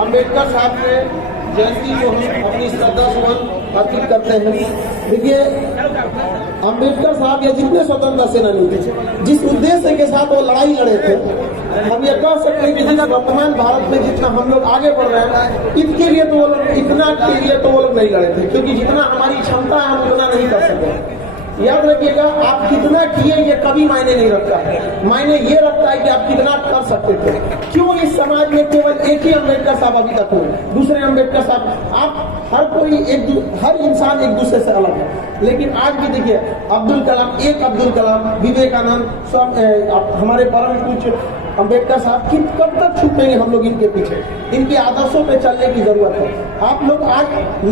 अम्बेडकर साहब के जयंती को हम अपनी श्रद्धा सुमन अर्पित करते हैं। देखिए, अम्बेडकर साहब या जितने स्वतंत्रता सेनानी थे, जिस उद्देश्य के साथ वो लड़ाई लड़े थे, हम ये कह सकते हैं कि जिस वर्तमान भारत में जितना हम लोग आगे बढ़ रहे हैं, इसके लिए तो वो लोग इतना के लिए तो वो लोग नहीं लड़े थे, क्योंकि जितना हमारी क्षमता है हम उतना नहीं कर सकते। याद रखिएगा, आप कितना किए ये कभी मायने नहीं रखता है, मायने ये रखता है कि आप कितना कर सकते थे। क्यों इस समाज में केवल एक ही अम्बेडकर साहब अभी तक हुए, दूसरे अम्बेडकर साहब, आप हर इंसान एक दूसरे से अलग है। लेकिन आज भी देखिए, अब्दुल कलाम, विवेकानंद, हमारे परम कुछ अम्बेडकर साहब की कब तक छुपेंगे हम लोग इनके पीछे? इनके आदर्शों पे चलने की जरूरत है। आप लोग आज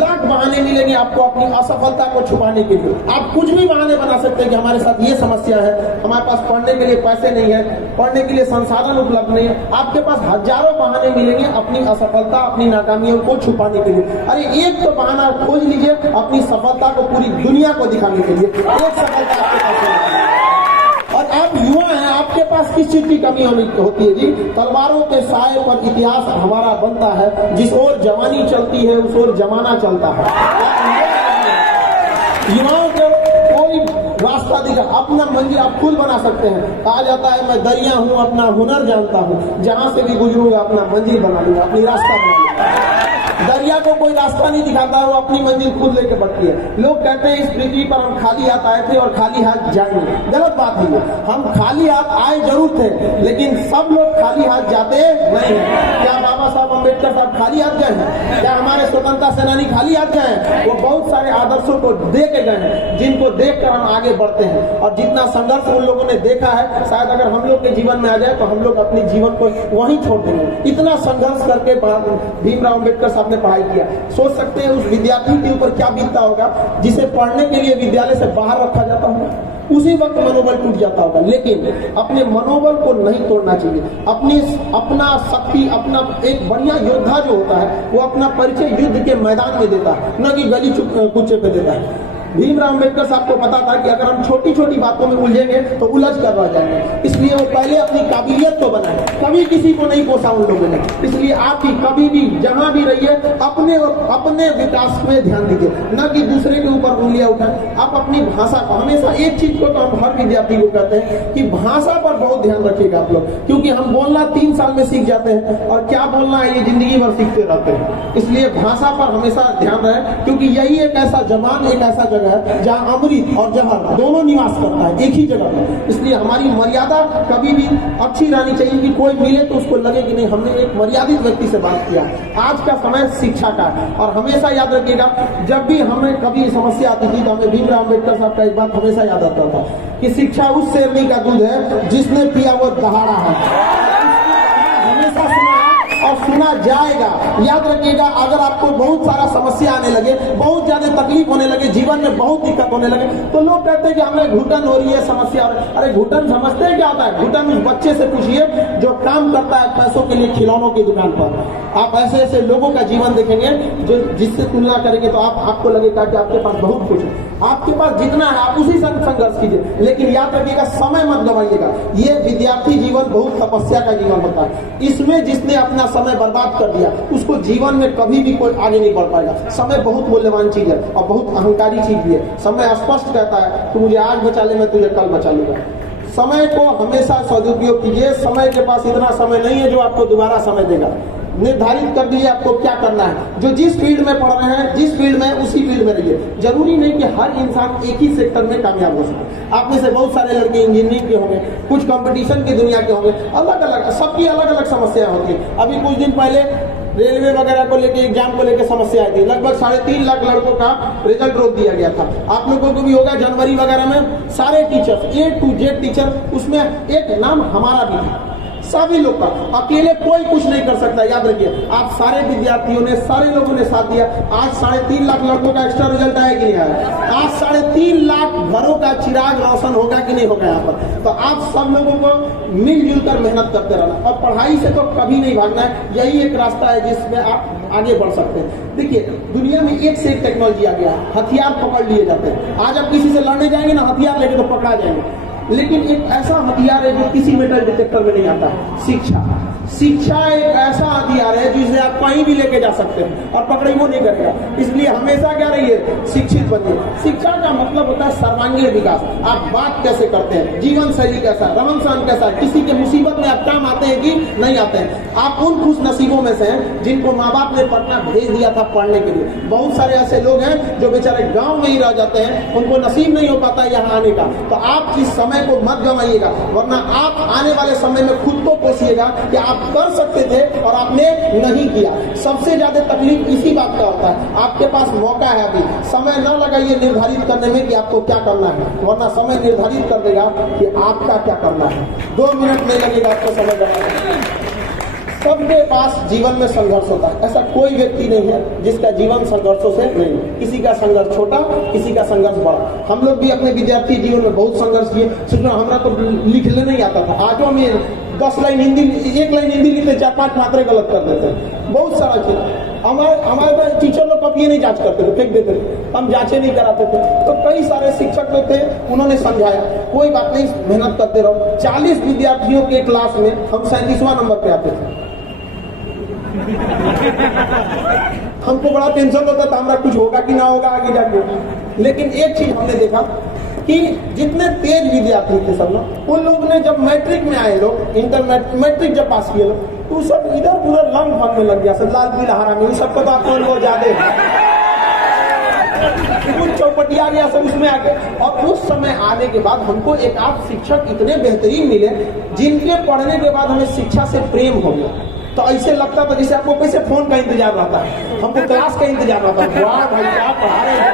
लाख बहाने मिलेंगे आपको अपनी असफलता को छुपाने के लिए। आप कुछ भी बहाने बना सकते हैं कि हमारे साथ ये समस्या है, हमारे पास पढ़ने के लिए पैसे नहीं है, पढ़ने के लिए संसाधन उपलब्ध नहीं है। आपके पास हजारों बहाने मिलेंगे अपनी असफलता, अपनी नाकामियों को छुपाने के लिए। अरे एक तो बहाना खोज लीजिए अपनी सफलता को पूरी दुनिया को दिखाने के लिए। एक सफलता आपके पास है। और आप युवा हैं, आपके पास किस चीज की कमी होती है जी? तलवारों के साए पर इतिहास हमारा बनता है, जिस ओर जवानी चलती है उस ओर जमाना चलता है। युवाओं को कोई रास्ता दिखा, अपना मंजिल आप खुद बना सकते हैं। कहा जाता है मैं दरिया हूँ, अपना हुनर जानता हूँ, जहां से भी गुजरूंगा अपना मंजिल बना लूंगा, अपनी रास्ता बना लूंगा। दरिया को कोई रास्ता नहीं दिखाता है, वो अपनी मंजिल खुद लेके बढ़ती है। लोग कहते हैं इस पृथ्वी पर हम खाली हाथ आए थे और खाली हाथ जाएंगे। गलत बात है। हम खाली हाथ आए जरूर थे, लेकिन सब लोग खाली हाथ जाते नहीं है। क्या बाबा साहब अम्बेडकर साहब खाली हाथ गए हैं? क्या हमारे स्वतंत्रता सेनानी खाली हाथ गए हैं? वो बहुत सारे आदर्शों को दे के गए हैं, जिनको देखकर हम आगे बढ़ते हैं। और जितना संघर्ष उन लोगों ने देखा है, शायद अगर हम लोग के जीवन में आ जाए तो हम लोग अपने जीवन को वहीं छोड़ देंगे। इतना संघर्ष करके भीमराव अम्बेडकर साहब ने पढ़ाई किया। सोच सकते हैं उस विद्यार्थी के ऊपर क्या बीतता होगा जिसे पढ़ने के लिए विद्यालय से बाहर रखा जाता होगा। उसी वक्त मनोबल टूट जाता होगा। लेकिन अपने मनोबल को नहीं तोड़ना चाहिए। अपना शक्ति, अपना एक बढ़िया योद्धा जो होता है वो अपना परिचय युद्ध के मैदान में देता है, न कि गली कुचे पे देता है। भीमराव अम्बेडकर साहब को पता था कि अगर हम छोटी छोटी बातों में उलझेंगे तो उलझ कर रह जाएंगे, इसलिए वो पहले अपनी काबिलियत को बनाए। कभी किसी को नहीं कोसा उन लोगों ने। इसलिए आप भी कभी भी जहां भी रहिए अपने विकास में ध्यान दीजिए, न कि दूसरे के ऊपर उंगलियां उठाएं। आप अपनी भाषा को हमेशा, एक चीज को तो हम हर विद्यार्थी को कहते हैं कि भाषा पर बहुत ध्यान रखिएगा आप लोग, क्योंकि हम बोलना 3 साल में सीख जाते हैं और क्या बोलना है ये जिंदगी भर सीखते रहते हैं। इसलिए भाषा पर हमेशा ध्यान रहे, क्योंकि यही एक ऐसा जबान, एक ऐसा जगह है जहां अमृत और जहर दोनों निवास करता है एक ही जगह पर। इसलिए हमारी मर्यादा कभी भी अच्छी रहनी चाहिए कि कोई मिले तो उसको लगे कि नहीं हमने एक मर्यादित व्यक्ति से बात किया। आज का समय शिक्षा का है और हमेशा याद रखिएगा, जब भी हमें कभी समस्या आती थी तो हमें भीमराव अम्बेडकर साहब का एक बात हमेशा याद आता था कि शिक्षा उस शेरनी का दूध है जिसने पिया वो दहाड़ा है। हमेशा और सुना जाएगा। याद रखिएगा, अगर आपको बहुत सारा समस्या आने लगे, बहुत ज्यादा तकलीफ होने लगे, जीवन में बहुत दिक्कत होने लगे, तो लोग कहते हैं कि हमें घुटन हो रही है, समस्या हो रही है। अरे घुटन समझते हैं क्या होता है? घुटन उस बच्चे से पूछिए जो काम करता है पैसों के लिए खिलौनों की दुकान पर। आप ऐसे ऐसे लोगों का जीवन देखेंगे जो जिससे तुलना करेंगे तो आपको लगेगा कि आपके पास बहुत कुछ है। आपके पास जितना है आप उसी संग संघर्ष कीजिए, लेकिन याद रखिएगा समय मत गवाइएगा। ये विद्यार्थी जीवन बहुत तपस्या का जीवन होता है। इसमें जिसने अपना समय बर्बाद कर दिया उसको जीवन में कभी भी कोई आगे नहीं बढ़ पाएगा। समय बहुत मूल्यवान चीज है और बहुत अहंकारी चीज भी है। समय स्पष्ट कहता है तू मुझे आज बचा ले, मैं तुझे कल बचा लूंगा। समय को हमेशा सदुपयोग कीजिए। समय के पास इतना समय नहीं है जो आपको दोबारा समय देगा। निर्धारित कर दीजिए आपको क्या करना है। जो जिस फील्ड में पढ़ रहे हैं, जिस फील्ड में उसी फील्ड में रहिए। जरूरी नहीं कि हर इंसान एक ही सेक्टर में कामयाब हो सके। आप में से बहुत सारे लड़के इंजीनियरिंग के होंगे, कुछ कंपटीशन की दुनिया के होंगे, अलग अलग सबकी अलग अलग समस्या होती है। अभी कुछ दिन पहले रेलवे वगैरह को लेके, एग्जाम को लेके समस्या आई थी। लगभग 3.5 लाख लड़कों का रिजल्ट रोक दिया गया था। आप लोगों को भी होगा जनवरी वगैरह में सारे teacher A to Z teacher, उसमें एक नाम हमारा भी था। सभी लोग का, अकेले कोई कुछ नहीं कर सकता। याद रखिए, आप सारे विद्यार्थियों ने, सारे लोगों ने साथ दिया। आज 3.5 लाख लड़कों का एक्स्ट्रा रिजल्ट आया कि नहीं आया? आज 3.5 लाख घरों का चिराग रोशन होगा कि नहीं होगा यहाँ पर? तो आप सब लोगों को मिलजुल कर मेहनत करते रहना और पढ़ाई से तो कभी नहीं भागना है। यही एक रास्ता है जिसमें आप आगे बढ़ सकते हैं। देखिए, दुनिया में एक से एक टेक्नोलॉजी आ गया है। हथियार पकड़ लिए जाते हैं। आज आप किसी से लड़ने जाएंगे ना, हथियार लेके तो पकड़ा जाएंगे। लेकिन एक ऐसा हथियार है जो किसी मेटल डिटेक्टर में नहीं आता है, शिक्षा। शिक्षा एक ऐसा हथियार है जिसे आप आप कहीं भी लेके जा सकते हैं और पकड़े वो नहीं करेगा। इसलिए हमेशा क्या रहिए, शिक्षित बनिए। शिक्षा का मतलब होता है सर्वांगीण विकास। आप बात कैसे करते हैं, जीवन शैली कैसा, रहन सहन कैसा, किसी के मुसीबत में आप काम आते हैं कि नहीं आते हैं। आप उन खुश नसीबों में से हैं जिनको माँ बाप ने पटना भेज दिया था पढ़ने के लिए। बहुत सारे ऐसे लोग हैं जो बेचारे गांव में ही रह जाते हैं, उनको नसीब नहीं हो पाता यहाँ आने का। तो आप इस समय को मत गंवाइएगा, वरना आप आने वाले समय में खुद को कोसिएगा कि आप कर सकते थे और आपने नहीं किया। सबसे ज्यादा तकलीफ इसी बात का होता है। आपके पास मौका है, अभी समय न लगाइए निर्धारित करने में कि आपको क्या करना है, वरना समय निर्धारित कर देगा कि आपका क्या करना है। 2 मिनट नहीं लगेगा आपको समय लगाने। सबके पास जीवन में संघर्ष होता है, ऐसा कोई व्यक्ति नहीं है जिसका जीवन संघर्षों से नहीं। किसी का संघर्ष छोटा, किसी का संघर्ष बड़ा। हम लोग भी अपने विद्यार्थी जीवन में बहुत संघर्ष किए। सोचना हमारा तो लिखने नहीं आता था, आज हम 10 लाइन हिंदी, 1 लाइन हिंदी लिखते 4-5 मात्रे गलत कर देते हैं। बहुत सारा चीज हमारे टीचर लोग कभी नहीं जांच करते थे, फेंक देते थे, हम जांचें नहीं कराते थे। तो कई सारे शिक्षक लोग थे, उन्होंने समझाया कोई बात नहीं, मेहनत करते रहो। 40 विद्यार्थियों के क्लास में हम 37वां नंबर पे आते थे। हमको बड़ा टेंशन होता था हमारा कुछ होगा कि ना होगा आगे जाके। लेकिन एक चीज हमने देखा कि जितने तेज विद्यार्थी थे सब लोग, उन लोग ने जब मैट्रिक में आए लोग, मैट्रिक जब पास किए लोग, तो सब इधर उधर लंग भंग में लग गया, सब लाल पीला हरा में, सबको तो आपको बहुत ज्यादा कुछ चौपटिया गया सब उसमें आ गए। और उस समय आने के बाद हमको एक आध शिक्षक इतने बेहतरीन मिले जिनके पढ़ने के बाद हमें शिक्षा से प्रेम हो गया। तो ऐसे लगता था जैसे आपको कैसे फोन का इंतजार रहता है, हमको क्लास का इंतजार रहता है, वाह भाई क्या पढ़ा रहे हैं।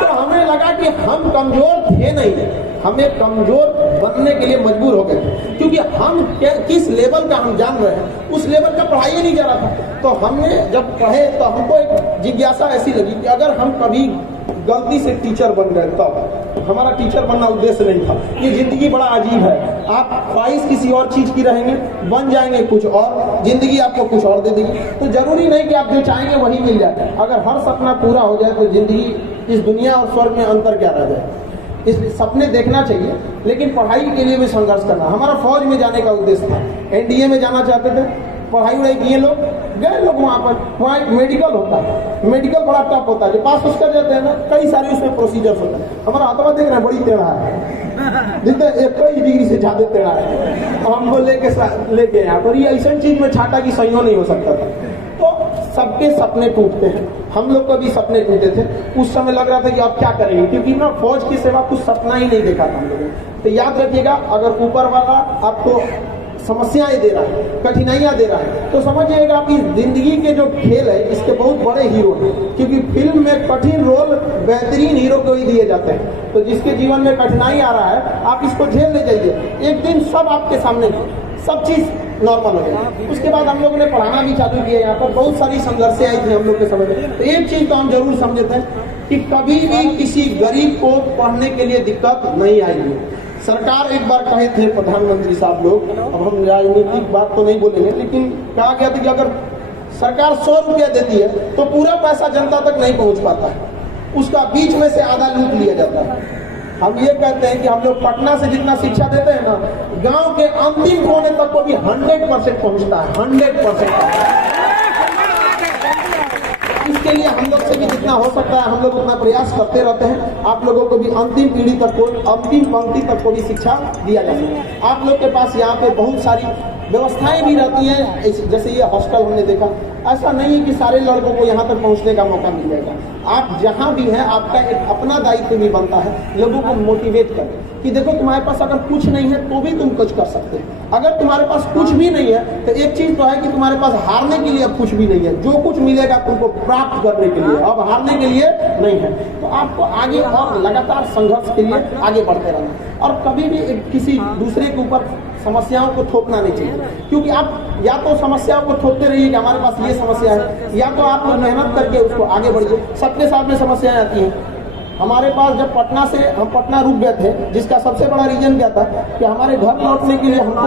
तो हमें लगा कि हम कमजोर थे नहीं, हमें कमजोर बनने के लिए मजबूर हो गए, क्योंकि हम किस लेवल का हम जान रहे हैं उस लेवल का पढ़ाई नहीं जा रहा था। तो हमने जब पढ़े तो हमको एक जिज्ञासा ऐसी लगी कि अगर हम कभी गलती से टीचर बन गए तब, हमारा टीचर बनना उद्देश्य नहीं था। ये जिंदगी बड़ा अजीब है, आप ख्वाहिश किसी और चीज की रहेंगे, बन जाएंगे कुछ और, जिंदगी आपको कुछ और दे देगी। तो जरूरी नहीं कि आप जो चाहेंगे वही मिल जाए। अगर हर सपना पूरा हो जाए तो जिंदगी, इस दुनिया और स्वर्ग में अंतर क्या रह जाए। इसलिए सपने देखना चाहिए, लेकिन पढ़ाई के लिए भी संघर्ष करना। हमारा फौज में जाने का उद्देश्य था, एनडीए में जाना चाहते थे, पढ़ाई वढ़ाई किए लोग, गए लोग वहाँ पर। वहाँ एक मेडिकल होता है, मेडिकल बड़ा टफ होता है, जो पास उस कर जाते हैं ना, कई सारे उसमें प्रोसीजर्स होते हैं। हमारा आत्मा देख रहे हैं बड़ी टेढ़ा है, जितने 21 डिग्री से ज्यादा टेढ़ा है, और हमको लेके यहाँ पर ये ऐसा चीज में छाटा की सही नहीं हो सकता था। तो सबके सपने टूटते हैं, हम लोग को भी सपने टूटे थे। उस समय लग रहा था कि अब क्या करेंगे, क्योंकि ना फौज की सेवा कुछ सपना ही नहीं देखा था हम लोगों ने। तो याद रखिएगा, अगर ऊपर वाला आपको समस्याएं दे रहा है, कठिनाइयां दे रहा है, तो समझिएगा आप इस जिंदगी के जो खेल है इसके बहुत बड़े हीरो हैं। क्योंकि फिल्म में कठिन रोल बेहतरीन हीरो को ही दिए जाते हैं। तो जिसके जीवन में कठिनाई आ रहा है, आप इसको झेल ले जाइए, एक दिन सब आपके सामने सब चीज नॉर्मल हो जाएगी। उसके बाद हम लोगों ने पढ़ाना भी चालू किया। यहाँ पर बहुत सारी संघर्षें आई थी हम लोग के समय में। तो एक चीज तो हम जरूर समझे थे कि कभी भी किसी गरीब को पढ़ने के लिए दिक्कत नहीं आएगी। सरकार एक बार कहे थे प्रधानमंत्री साहब लोग, अब हम राजनीतिक बात तो नहीं बोलेंगे, लेकिन कहा गया था कि अगर सरकार 100 रुपया देती है तो पूरा पैसा जनता तक नहीं पहुंच पाता है, उसका बीच में से आधा लूट लिया जाता है। हम ये कहते हैं कि हम लोग पटना से जितना शिक्षा देते हैं ना, गांव के अंतिम कोने तक को भी 100% पहुंचता है, 100%। इसके लिए हम लोग से भी जितना हो सकता है हम लोग उतना प्रयास करते रहते हैं। आप लोगों को भी अंतिम पीढ़ी तक को, अंतिम पंक्ति तक को भी शिक्षा दिया जा सके। आप लोग के पास यहाँ पे बहुत सारी व्यवस्थाएं भी रहती हैं, जैसे ये हॉस्टल हमने देखा। ऐसा नहीं है कि सारे लड़कों को यहाँ तक पहुँचने का मौका मिल जाएगा। आप जहाँ भी हैं, आपका एक अपना दायित्व भी बनता है लोगों को मोटिवेट करें कि देखो तुम्हारे पास अगर कुछ नहीं है तो भी तुम कुछ कर सकते हो। अगर तुम्हारे पास कुछ भी नहीं है तो एक चीज तो है कि तुम्हारे पास हारने के लिए अब कुछ भी नहीं है। जो कुछ मिलेगा तुमको प्राप्त करने के लिए, अब हारने के लिए नहीं है। तो आपको आगे और लगातार संघर्ष के लिए आगे बढ़ते रहना, और कभी भी किसी दूसरे के ऊपर समस्याओं को थोपना नहीं चाहिए। क्योंकि आप या तो समस्याओं को थोपते रहिए कि हमारे पास ये समस्या है, या तो आप मेहनत करके उसको आगे बढ़िए। सबके साथ में समस्याएं आती हैं। हमारे पास जब पटना से हम पटना रुक गए थे, जिसका सबसे बड़ा रीजन क्या था कि हमारे घर लौटने के लिए हमको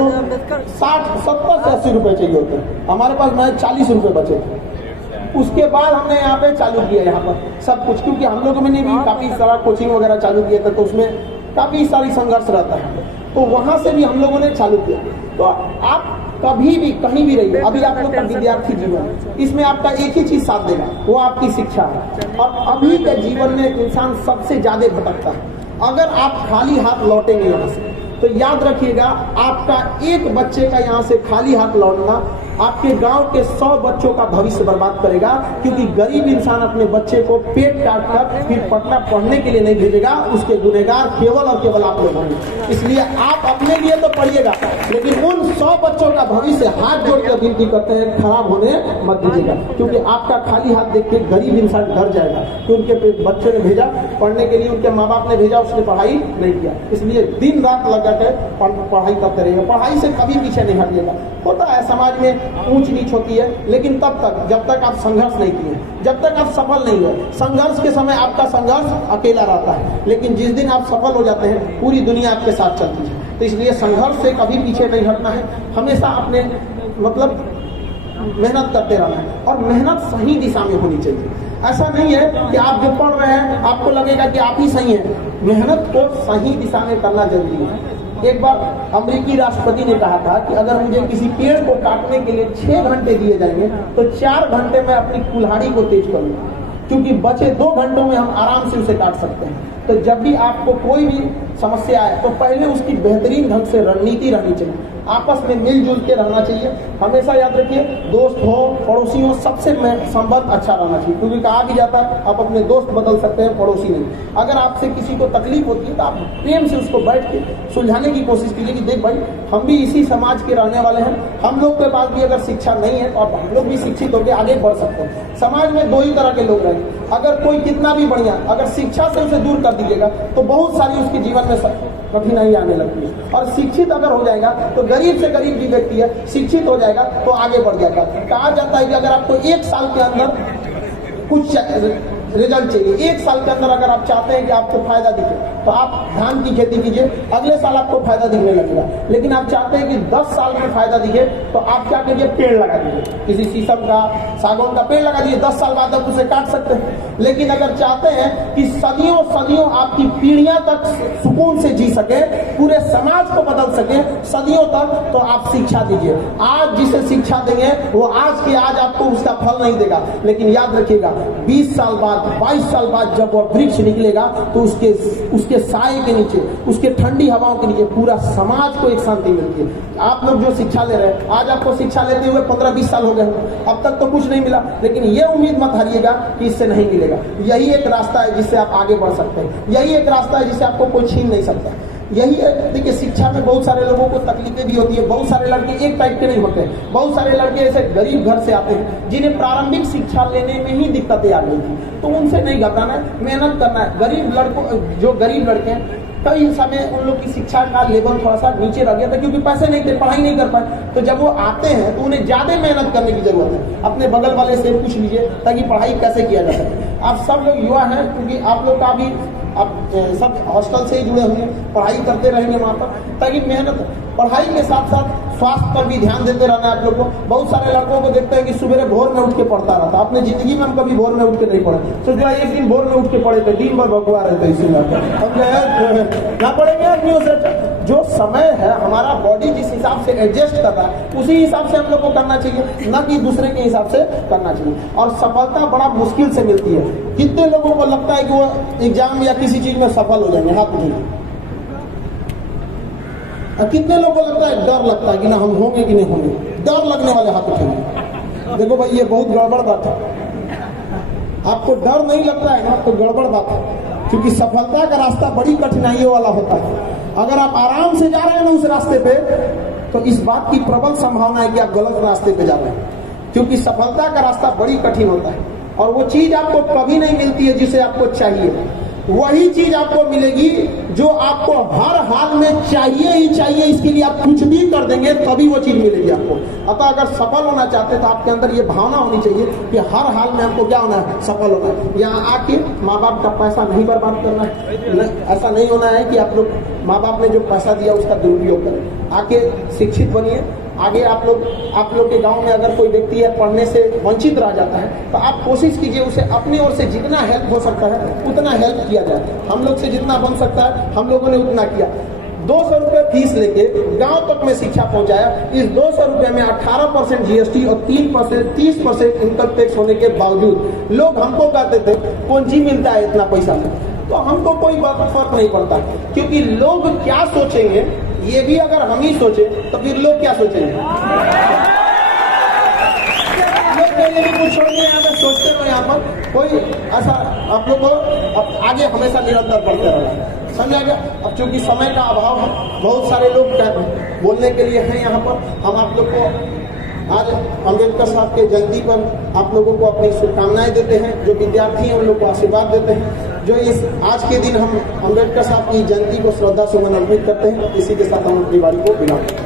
60, 70 से 80 रुपए चाहिए होते हैं। हमारे पास मैं 40 रुपए बचे थे। उसके बाद हमने यहाँ पे चालू किया यहाँ पर सब कुछ, क्योंकि हम लोगों ने भी काफी सारा कोचिंग वगैरह चालू किया था, तो उसमें काफी सारी संघर्ष रहता है। तो वहां से भी हम लोगों ने चालू किया। तो आप कभी भी कहीं भी रहिए, अभी आप लोग का विद्यार्थी जीवन, इसमें आपका एक ही चीज साथ देगा, वो आपकी शिक्षा है। और अभी के जीवन में इंसान सबसे ज्यादा भटकता है। अगर आप खाली हाथ लौटेंगे यहाँ से, तो याद रखिएगा, आपका एक बच्चे का यहाँ से खाली हाथ लौटना आपके गांव के 100 बच्चों का भविष्य बर्बाद करेगा। क्योंकि गरीब इंसान अपने बच्चे को पेट काट कर फिर पटना पढ़ने के लिए नहीं भेजेगा, उसके गुनहगार केवल और केवल आप लोग होंगे। इसलिए आप अपने लिए तो पढ़िएगा, लेकिन उन 100 बच्चों का भविष्य हाथ जोड़कर विनती करते हैं, खराब होने मत दीजिएगा। क्योंकि आपका खाली हाथ देख के गरीब इंसान डर जाएगा कि उनके बच्चे ने भेजा पढ़ने के लिए, उनके माँ बाप ने भेजा, उसने पढ़ाई नहीं किया। इसलिए दिन रात लगा के पढ़ाई करते रहिएगा, पढ़ाई से कभी पीछे नहीं हटिएगा। होता है समाज में ऊंच नीच होती है, लेकिन तब तक जब तक आप संघर्ष नहीं किए, जब तक आप सफल नहीं हुए। संघर्ष के समय आपका संघर्ष अकेला रहता है, लेकिन जिस दिन आप सफल हो जाते हैं पूरी दुनिया आपके साथ चलती है। तो इसलिए संघर्ष से कभी पीछे नहीं हटना है, हमेशा अपने मतलब मेहनत करते रहना है, और मेहनत सही दिशा में होनी चाहिए। ऐसा नहीं है कि आप जो पढ़ रहे हैं आपको लगेगा कि आप ही सही हैं, मेहनत को सही दिशा में करना जरूरी है। एक बार अमेरिकी राष्ट्रपति ने कहा था कि अगर मुझे किसी पेड़ को काटने के लिए 6 घंटे दिए जाएंगे तो 4 घंटे में अपनी कुल्हाड़ी को तेज करूंगा, क्योंकि बचे 2 घंटों में हम आराम से उसे काट सकते हैं। तो जब भी आपको कोई भी समस्या आए तो पहले उसकी बेहतरीन ढंग से रणनीति रहनी चाहिए, आपस में मिलजुल के रहना चाहिए। हमेशा याद रखिए, दोस्त हो पड़ोसी हो, सबसे संबंध अच्छा रहना चाहिए, क्योंकि कहा भी जाता है आप अपने दोस्त बदल सकते हैं, पड़ोसी नहीं। अगर आपसे किसी को तकलीफ होती है तो आप प्रेम से उसको बैठ के सुलझाने की कोशिश कीजिए कि देख भाई, हम भी इसी समाज के रहने वाले हैं, हम लोग के पास भी अगर शिक्षा नहीं है तो अब हम लोग भी शिक्षित होकर आगे बढ़ सकते हैं। समाज में 2 ही तरह के लोग रहेंगे, अगर कोई कितना भी बढ़िया, अगर शिक्षा से उसे दूर कर दीजिएगा तो बहुत सारी उसके जीवन में कठिनाई आने लगती है। और शिक्षित अगर हो जाएगा तो गरीब से गरीब भी व्यक्ति है, शिक्षित हो जाएगा तो आगे बढ़ जाएगा। कहा जाता है कि अगर आपको 1 साल के अंदर कुछ रिजल्ट चाहिए, 1 साल के अंदर अगर आप चाहते हैं कि आपको फायदा दिखे तो आप धान की खेती कीजिए, अगले साल आपको फायदा दिखने लगेगा। लेकिन आप चाहते हैं कि 10 साल में फायदा दिखे तो आप क्या कीजिए, पेड़ लगा दीजिए, किसी शीशम का सागौन का पेड़ लगा दीजिए, 10 साल बाद आप उसे काट सकते हैं। लेकिन अगर चाहते हैं कि सदियों सदियों आपकी पीढ़ियां तक सुकून से जी सके, पूरे समाज को बदल सके सदियों तक, तो आप शिक्षा दीजिए। आज जिसे शिक्षा देंगे वो आज के आज आपको उसका फल नहीं देगा, लेकिन याद रखिएगा 20 साल बाद 22 साल बाद जब वह वृक्ष निकलेगा तो उसके साए के नीचे, उसके ठंडी हवाओं के नीचे पूरा समाज को एक शांति मिलती है। आप लोग जो शिक्षा ले रहे हैं, आज आपको शिक्षा लेते हुए 15-20 साल हो गए, अब तक तो कुछ नहीं मिला, लेकिन ये उम्मीद मत हारिएगा कि इससे नहीं मिलेगा। यही एक रास्ता है जिससे आप आगे बढ़ सकते हैं, यही एक रास्ता है जिसे आपको कोई छीन नहीं सकता। यही है, देखिए शिक्षा में बहुत सारे लोगों को तकलीफें भी होती है, बहुत सारे लड़के एक टाइप के नहीं होते, बहुत सारे लड़के ऐसे गरीब घर से आते हैं जिन्हें प्रारंभिक शिक्षा लेने में ही दिक्कतें आ गई थी, तो उनसे नहीं घबराना है, मेहनत करना है। गरीब लड़कों, जो गरीब लड़के हैं, कई समय उन लोग की शिक्षा का लेवल थोड़ा सा नीचे रह गया था क्योंकि पैसे नहीं थे, पढ़ाई नहीं कर पाए। तो जब वो आते हैं तो उन्हें ज्यादा मेहनत करने की जरूरत है। अपने बगल वाले से पूछ लीजिए ताकि पढ़ाई कैसे किया जा सके। आप सब लोग युवा हैं, क्योंकि आप लोग का भी आप सब हॉस्टल से ही जुड़े होंगे, पढ़ाई करते रहेंगे वहाँ पर, ताकि मेहनत, पढ़ाई के साथ साथ स्वास्थ्य पर भी ध्यान देते रहना है आप लोग को। बहुत सारे लड़कों को देखते हैं कि सुबह भोर में उठ के पढ़ता रहता, अपने जिंदगी में हम कभी भोर में उठ के नहीं पढ़े, तो जो एक दिन भोर में उठ के पढ़े थे, दिन भर भगवा रहते इसी में ना पढ़ेंगे अपनी से। जो समय है हमारा बॉडी जिस हिसाब से एडजस्ट कर रहा है उसी हिसाब से हम लोग को करना चाहिए, न कि दूसरे के हिसाब से करना चाहिए। और सफलता बड़ा मुश्किल से मिलती है। कितने लोगों को लगता है कि वो एग्जाम या किसी चीज में सफल हो जाएंगे, हाथ उठाइए। कितने लोगों को लगता है, डर लगता है कि ना हम होंगे कि नहीं होंगे, डर लगने वाले हाथ उठाइए। देखो भाई, ये बहुत गड़बड़ बात है। आपको डर नहीं लगता है ना तो गड़बड़ बात है, क्योंकि सफलता का रास्ता बड़ी कठिनाइयों वाला होता है। अगर आप आराम से जा रहे हैं ना उस रास्ते पे, तो इस बात की प्रबल संभावना है कि आप गलत रास्ते पे जा रहे हैं, क्योंकि सफलता का रास्ता बड़ी कठिन होता है और वो चीज आपको कभी नहीं मिलती है जिसे आपको चाहिए। वही चीज आपको मिलेगी जो आपको हर हाल में चाहिए ही चाहिए, इसके लिए आप कुछ भी कर देंगे तभी वो चीज मिलेगी आपको। अतः अगर सफल होना चाहते तो आपके अंदर ये भावना होनी चाहिए कि हर हाल में हमको क्या होना है, सफल होना है। यहाँ आके माँ बाप का पैसा नहीं बर्बाद करना है, ऐसा नहीं होना है कि आप लोग माँ बाप ने जो पैसा दिया उसका दुरुपयोग करें। आके शिक्षित बनिए। आगे आप लोग के गांव में अगर कोई व्यक्ति है पढ़ने से वंचित रह जाता है तो आप कोशिश कीजिए उसे अपनी ओर से जितना हेल्प हो सकता है उतना हेल्प किया जाए। हम लोग से जितना बन सकता है हम लोगों ने उतना किया। 200 रुपये फीस लेके गांव तक में शिक्षा पहुंचाया। इस 200 रुपये में 18% जीएसटी और 30% इनकम टैक्स होने के बावजूद लोग हमको कहते थे कौन जी मिलता है इतना पैसा में। तो हमको कोई फर्क नहीं पड़ता, क्योंकि लोग क्या सोचेंगे ये भी अगर हम ही सोचे तो फिर लोग क्या सोचेंगे। लोग पहले भी कुछ अगर सोचते रहो यहाँ पर कोई ऐसा आप लोग को आगे हमेशा निरंतर बढ़ते रहना, समझा गया। अब चूंकि समय का अभाव है, बहुत सारे लोग बोलने के लिए हैं यहाँ पर, हम आप लोग को आज अम्बेडकर साहब के जयंती पर आप लोगों को अपनी शुभकामनाएं देते हैं। जो विद्यार्थी हैं उन लोग को आशीर्वाद देते हैं। जो इस आज के दिन हम अम्बेडकर साहब की जयंती को श्रद्धा सुमन अर्पित करते हैं। इसी के साथ हम अपनी वाणी को विराम